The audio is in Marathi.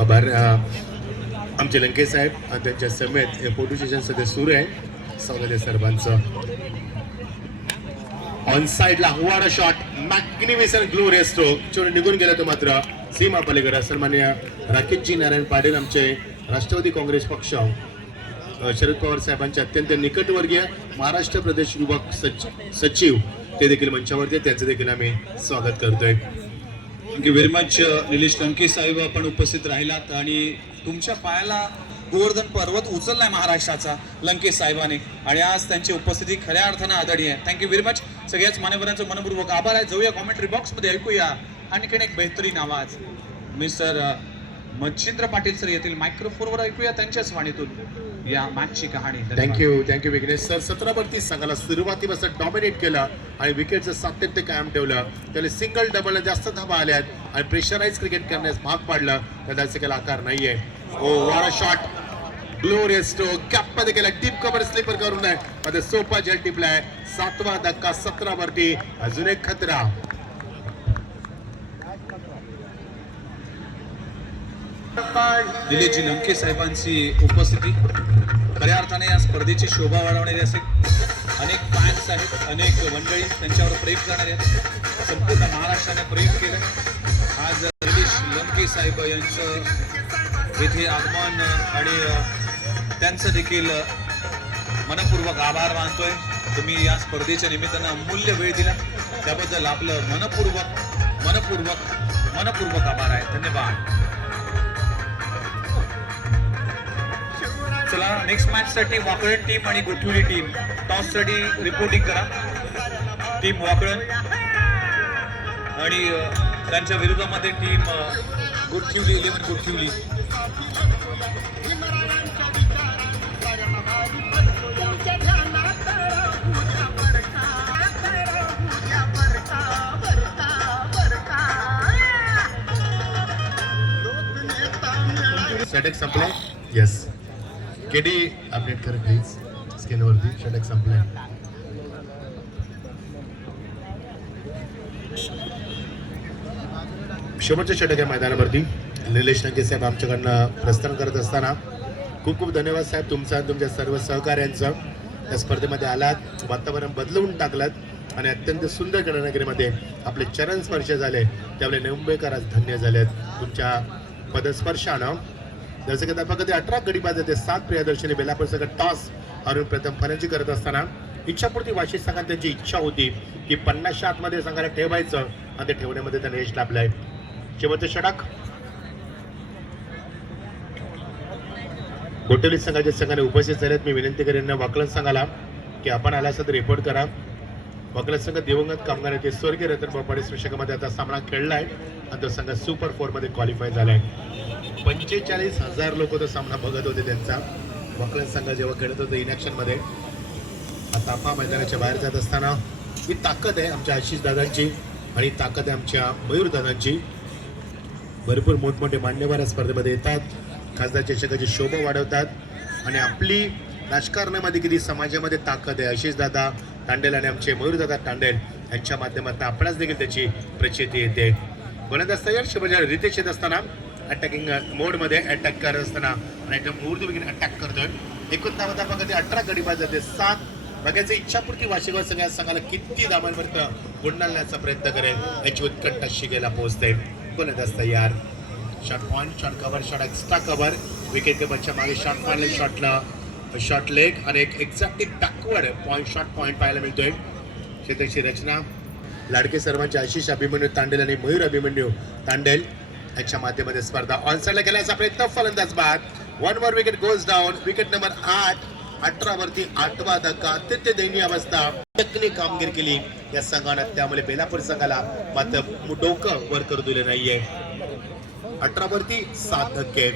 आभार आमचे लंके साहेब आणि त्यांच्या समेत फोटो सेशन सध्या सुरू आहे. स्वागत आहे सर्वांचं. ऑन साइडला हुवाडा शॉट मॅग्निफिसंट ग्लोरियस स्ट्रोक चोरून निघून गेला तो मात्र सीमा पलीकडे. सन्माननीय राकेशजी नारायण पाटील आमचे राष्ट्रवादी काँग्रेस पक्ष शरद पवार साहेबांचे अत्यंत निकटवर्गीय महाराष्ट्र प्रदेश युवक सचिव ते देखील मंचावरती, त्यांचं देखील आम्ही स्वागत करतोय. Thank you very much Nilesh Lanke साहेब, आपण उपस्थित राहिलात आणि तुमच्या पायाला गोवर्धन पर्वत उचललाय महाराष्ट्राचा लंके साहेबांनी आणि आज त्यांची उपस्थिती खऱ्या अर्थानं आदरणीय आहे. Thank you very much. सगळ्याच मान्यवरांचं मनपूर्वक आभार आहे. जाऊया कॉमेंट्री बॉक्समध्ये, ऐकूया आणखीन एक बेहतरीन आवाज. मिस्टर मच्छिंद्र पाटील सर येथील मायक्रोफोनवर, ऐकूया त्यांच्याच वाणीतून या मॅचची कहाणी. Thank you Vighnesh sir. 17-32 संघाला सुरुवातीपासून डॉमिनेट केलं आणि विकेटचं सातत्य कायम ठेवलं. त्याला सिंगल डबल जास्त धावा आल्यात आणि प्रेशराइज क्रिकेट करण्यास भाग पाडलं. त्याचा काही आकार नाहीये. Oh what a shot, glorious stroke, cap मध्ये केला, डीप कव्हर स्लीपर करून आहे मध्ये सोपा जेल टिपलाय. 7वा धक्का 17 वरती, अजून एक खतरा. निलेशजी लंके साहेबांची उपस्थिती खऱ्या अर्थाने या स्पर्धेची शोभा वाढवणारी असेल. अनेक फॅन्स आहेत, अनेक मंडळी त्यांच्यावर प्रेम करणारे आहेत. संपूर्ण महाराष्ट्राने प्रेम केलं. आज निलेश लंके साहेब यांचं इथे आगमन आणि त्यांचं देखील मनपूर्वक आभार मानतोय. तुम्ही या स्पर्धेच्या निमित्तानं अमूल्य वेळ दिला त्याबद्दल आपलं मनपूर्वक आभार आहे. धन्यवाद. चला नेक्स्ट मॅच साठी वाकळण टीम आणि गोठवली टीम टॉस साठी रिपोर्टिंग करा. टीम वाकळण आणि त्यांच्या विरोधामध्ये टीम गोठवली 11 गोठवली. षटक संपले. येस केडी अपडेट कर प्लीज स्क्रीनवरती. षटक संपले. शेवटचे षटक आहे मैदानावरती. निलेश लंके साहेब आमच्याकडनं प्रस्थान करत असताना खूप खूप धन्यवाद साहेब तुमचा, तुमच्या सर्व सहकार्यांचं. या स्पर्धेमध्ये आलात, वातावरण बदलवून टाकलात आणि अत्यंत सुंदर गणनगरीमध्ये आपले चरण स्पर्श झाले. त्यावेळी मुंबईकर आज धन्य झालेत तुमच्या पदस्पर्शानं. जसं की फक्त 18 गडी बाद येते. 7 प्रियदर्शनी बेलापूर सगळं टॉस हरून प्रथम फलंदाजी करत असताना इच्छापूर्ती वाशी संघात त्यांची इच्छा होती की 50च्या आतमध्ये संघाला ठेवायचं आणि ते ठेवण्यामध्ये त्यांना यश लाभलंय. शेवटचे षटक गोठवली संघाने उपस्थित झालेत. मी विनंती करेन वाकलन संघाला की आपण आला असं तर रिपोर्ट करा. वाकलन संघ दिवंगत कामगार ते स्वर्गीय रतनभाऊ पाटील स्मशामध्ये आता सामना खेळलाय आणि तो संघ सुपर 4 मध्ये क्वालिफाय झालाय. 45,000 लोक तो सामना बघत होते त्यांचा. वाकलन संघ जेव्हा खेळत होते इनॅक्शन मध्ये. आता आपा मैदानाच्या बाहेर जात असताना ही ताकद आहे आमच्या आशिष दादांची आणि ताकद आहे आमच्या मयूर दादांची. भरपूर मोठमोठे मान्यवर या स्पर्धेमध्ये येतात, खासदार चषकाची शोभा वाढवतात आणि आपली राजकारणामध्ये किती समाजामध्ये ताकद आहे आशिष दादा तांडेल आणि आमचे मयूर दादा तांडेल यांच्या माध्यमातून आपल्याच देखील त्याची प्रचिती येते. गोलंदाज तयार शिवजा रितेश येत असताना अटॅकिंग मोडमध्ये अटॅक करत असताना आणि एकदम ऊर्ध्ववेगाने अटॅक करतोय. 19 धावा 18 गडी बाद जाते. 7 बघायचं इच्छापूर्ती वाशिगाव सगळ्या संघाला किती धावांपर्यंत गुंडाळण्याचा प्रयत्न करेल याची उत्कंठा शिगेला पोहोचते. गोलंदाज तयार. Shot point, shot cover, shot extra cover, wicket किपरच्या मागे शॉट मारले, शॉट लेग आणि एक exactly backward point shot point पाहायला मिळतोय. क्षेत्राची रचना लाडके सर्वांचे आशिष अभिमन्यू तांडेल आणि मयूर अभिमन्यू तांडेल यांच्या माध्यमातून स्पर्धा ऑनसाइडला केल्याचा प्रयत्न. फलंदाज बाद. 1 more wicket goes down. Wicket number 8. 18 वरती 8वा धक्का. अत्यंत दयनीय अवस्था. टक्कनी कामगिरी केली या संघानं, त्यामुळे बेलापूर संघाला मात्र डोकं वर करू दिले नाहीये. 18 वरती 7 धक्के.